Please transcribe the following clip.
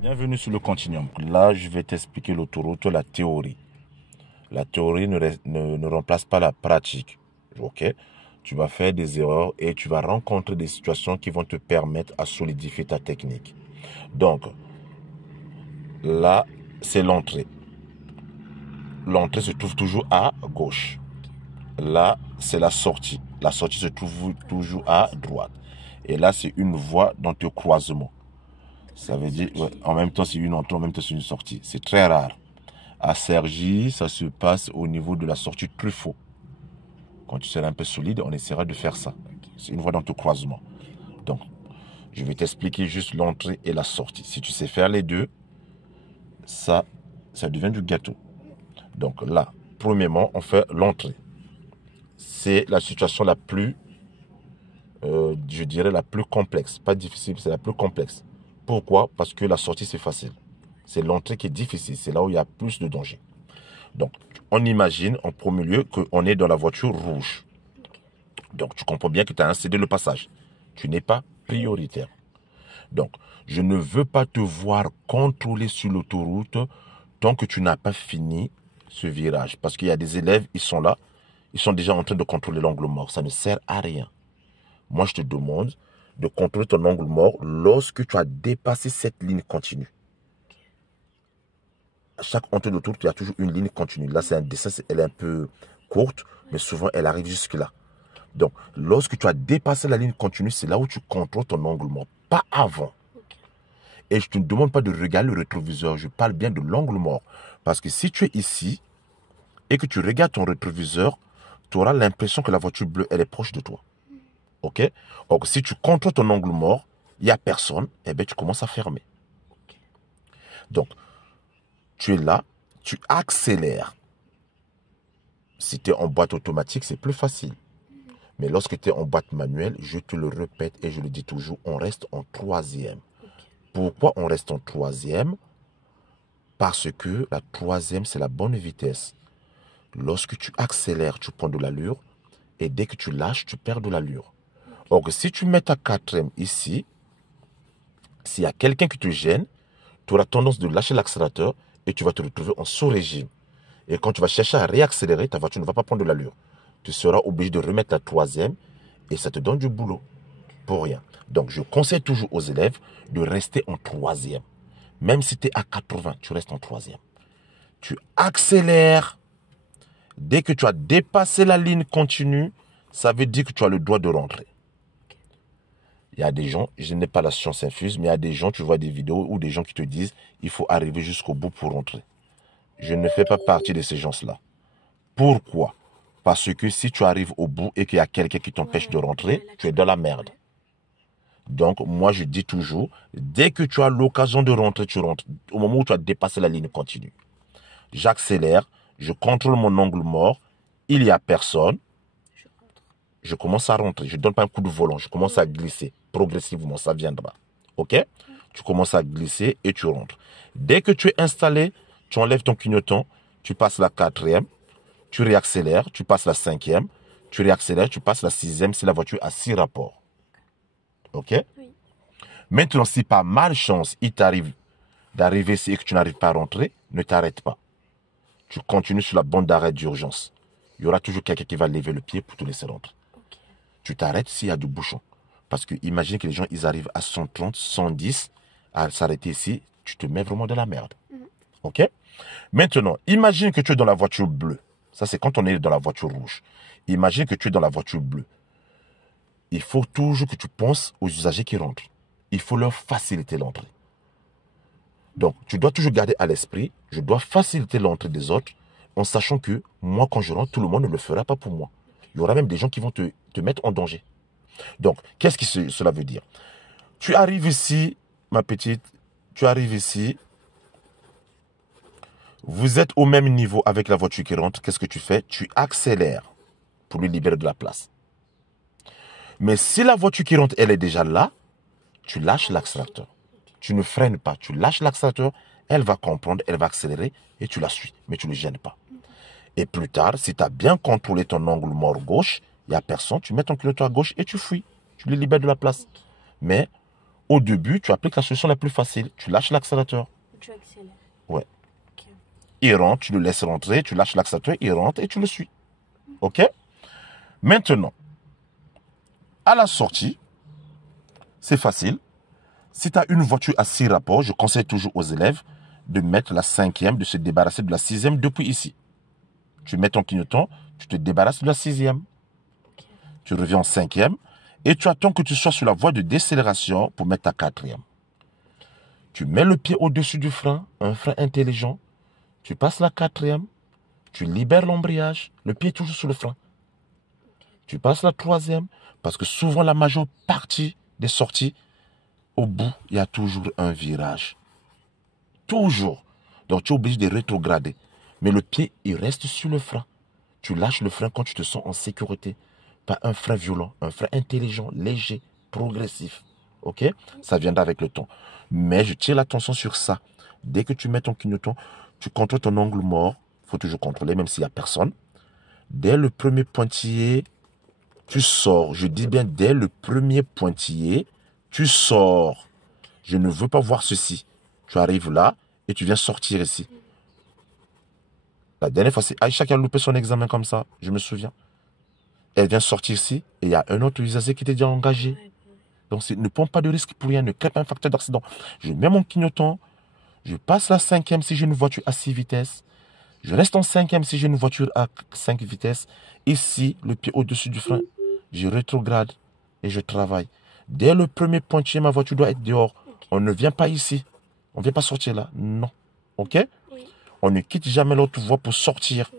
Bienvenue sur le Continuum. Là, je vais t'expliquer l'autoroute, la théorie. La théorie ne remplace pas la pratique. Ok? Tu vas faire des erreurs et tu vas rencontrer des situations qui vont te permettre à solidifier ta technique. Donc, là, c'est l'entrée. L'entrée se trouve toujours à gauche. Là, c'est la sortie. La sortie se trouve toujours à droite. Et là, c'est une voie dans tes croisements. Ça veut dire, ouais, en même temps, c'est une entrée, en même temps, c'est une sortie. C'est très rare. À Cergy, ça se passe au niveau de la sortie Truffaut. Quand tu seras un peu solide, on essaiera de faire ça. C'est une voie dans ton croisement. Donc, je vais t'expliquer juste l'entrée et la sortie. Si tu sais faire les deux, ça devient du gâteau. Donc là, premièrement, on fait l'entrée. C'est la situation la plus, je dirais, la plus complexe. Pas difficile, c'est la plus complexe. Pourquoi? Parce que la sortie, c'est facile. C'est l'entrée qui est difficile. C'est là où il y a plus de danger. Donc, on imagine en premier lieu qu'on est dans la voiture rouge. Donc, tu comprends bien que tu as incédé le passage. Tu n'es pas prioritaire. Donc, je ne veux pas te voir contrôler sur l'autoroute tant que tu n'as pas fini ce virage. Parce qu'il y a des élèves, ils sont là, ils sont déjà en train de contrôler l'angle mort. Ça ne sert à rien. Moi, je te demande de contrôler ton angle mort lorsque tu as dépassé cette ligne continue. À chaque entrée d'autoroute, il y a toujours une ligne continue. Là, c'est un dessin, elle est un peu courte, mais souvent, elle arrive jusque-là. Donc, lorsque tu as dépassé la ligne continue, c'est là où tu contrôles ton angle mort, pas avant. Et je ne te demande pas de regarder le rétroviseur, je parle bien de l'angle mort. Parce que si tu es ici et que tu regardes ton rétroviseur, tu auras l'impression que la voiture bleue, elle est proche de toi. Ok? Donc, si tu contrôles ton angle mort, il n'y a personne, eh bien, tu commences à fermer. Donc, tu es là, tu accélères. Si tu es en boîte automatique, c'est plus facile. Mais lorsque tu es en boîte manuelle, je te le répète et je le dis toujours, on reste en troisième. Pourquoi on reste en troisième? Parce que la troisième, c'est la bonne vitesse. Lorsque tu accélères, tu prends de l'allure. Et dès que tu lâches, tu perds de l'allure. Or, si tu mets ta quatrième ici, s'il y a quelqu'un qui te gêne, tu auras tendance de lâcher l'accélérateur et tu vas te retrouver en sous-régime. Et quand tu vas chercher à réaccélérer, ta voiture ne va pas prendre de l'allure. Tu seras obligé de remettre la troisième et ça te donne du boulot. Pour rien. Donc, je conseille toujours aux élèves de rester en troisième. Même si tu es à 80, tu restes en troisième. Tu accélères. Dès que tu as dépassé la ligne continue, ça veut dire que tu as le droit de rentrer. Il y a des gens, je n'ai pas la science infuse, mais il y a des gens, tu vois des vidéos ou des gens qui te disent il faut arriver jusqu'au bout pour rentrer. Je ne fais pas partie de ces gens-là. Pourquoi? Parce que si tu arrives au bout et qu'il y a quelqu'un qui t'empêche de rentrer, tu es dans la merde. Donc, moi, je dis toujours, dès que tu as l'occasion de rentrer, tu rentres. Au moment où tu as dépassé la ligne continue. J'accélère, je contrôle mon angle mort, il n'y a personne. Je commence à rentrer. Je ne donne pas un coup de volant, je commence à glisser. Progressivement, ça viendra. Ok? Tu commences à glisser et tu rentres. Dès que tu es installé, tu enlèves ton clignotant, tu passes la quatrième, tu réaccélères, tu passes la cinquième, tu réaccélères, tu passes la sixième si la voiture a 6 rapports. Ok? Oui. Maintenant, si par malchance, il t'arrive d'arriver ici et que tu n'arrives pas à rentrer, ne t'arrête pas. Tu continues sur la bande d'arrêt d'urgence. Il y aura toujours quelqu'un qui va lever le pied pour te laisser rentrer. Okay. Tu t'arrêtes s'il y a du bouchon. Parce que imagine que les gens, ils arrivent à 130, 110, à s'arrêter ici, tu te mets vraiment dans la merde. Ok? Maintenant, imagine que tu es dans la voiture bleue. Ça, c'est quand on est dans la voiture rouge. Imagine que tu es dans la voiture bleue. Il faut toujours que tu penses aux usagers qui rentrent. Il faut leur faciliter l'entrée. Donc, tu dois toujours garder à l'esprit, je dois faciliter l'entrée des autres en sachant que moi, quand je rentre, tout le monde ne le fera pas pour moi. Il y aura même des gens qui vont te mettre en danger. Donc, qu'est-ce que cela veut dire? Tu arrives ici, ma petite, tu arrives ici, vous êtes au même niveau avec la voiture qui rentre, qu'est-ce que tu fais? Tu accélères pour lui libérer de la place. Mais si la voiture qui rentre, elle est déjà là, tu lâches l'accélérateur. Tu ne freines pas, tu lâches l'accélérateur, elle va comprendre, elle va accélérer et tu la suis, mais tu ne gênes pas. Et plus tard, si tu as bien contrôlé ton angle mort gauche, il n'y a personne, tu mets ton clignotant à gauche et tu fuis. Tu lui libères de la place. Mais Au début, tu appliques la solution la plus facile. Tu lâches l'accélérateur. Tu accélères. Ouais. Ok. Il rentre, tu le laisses rentrer, tu lâches l'accélérateur, il rentre et tu le suis. OK? Maintenant, à la sortie, c'est facile. Si tu as une voiture à 6 rapports, je conseille toujours aux élèves de mettre la 5e, de se débarrasser de la 6e depuis ici. Tu mets ton clignotant, tu te débarrasses de la 6e. Ok. Tu reviens en 5e et tu attends que tu sois sur la voie de décélération pour mettre ta 4e. Tu mets le pied au-dessus du frein, un frein intelligent. Tu passes la 4e, tu libères l'embrayage, le pied est toujours sur le frein. Tu passes la 3e, parce que souvent la majeure partie des sorties, au bout, il y a toujours un virage. Toujours. Donc tu es obligé de rétrograder. Mais le pied, il reste sur le frein. Tu lâches le frein quand tu te sens en sécurité. Pas un frein violent, un frein intelligent, léger, progressif. OK? Ça viendra avec le temps. Mais je tire l'attention sur ça. Dès que tu mets ton clignotant, tu contrôles ton angle mort. Il faut toujours contrôler, même s'il n'y a personne. Dès le premier pointillé, tu sors. Je dis bien dès le premier pointillé, tu sors. Je ne veux pas voir ceci. Tu arrives là et tu viens sortir ici. La dernière fois, c'est Aïcha qui a loupé son examen comme ça. Je me souviens. Elle vient sortir ici et il y a un autre usager qui était déjà engagé. Donc, ne prends pas de risque pour rien. Ne crée pas un facteur d'accident. Je mets mon clignotant. Je passe la 5e si j'ai une voiture à 6 vitesses. Je reste en 5e si j'ai une voiture à 5 vitesses. Ici, le pied au-dessus du frein. Je rétrograde et je travaille. Dès le premier pointillé, ma voiture doit être dehors. Okay. On ne vient pas ici. On ne vient pas sortir là. Non. OK? Oui. On ne quitte jamais l'autre voie pour sortir. Okay.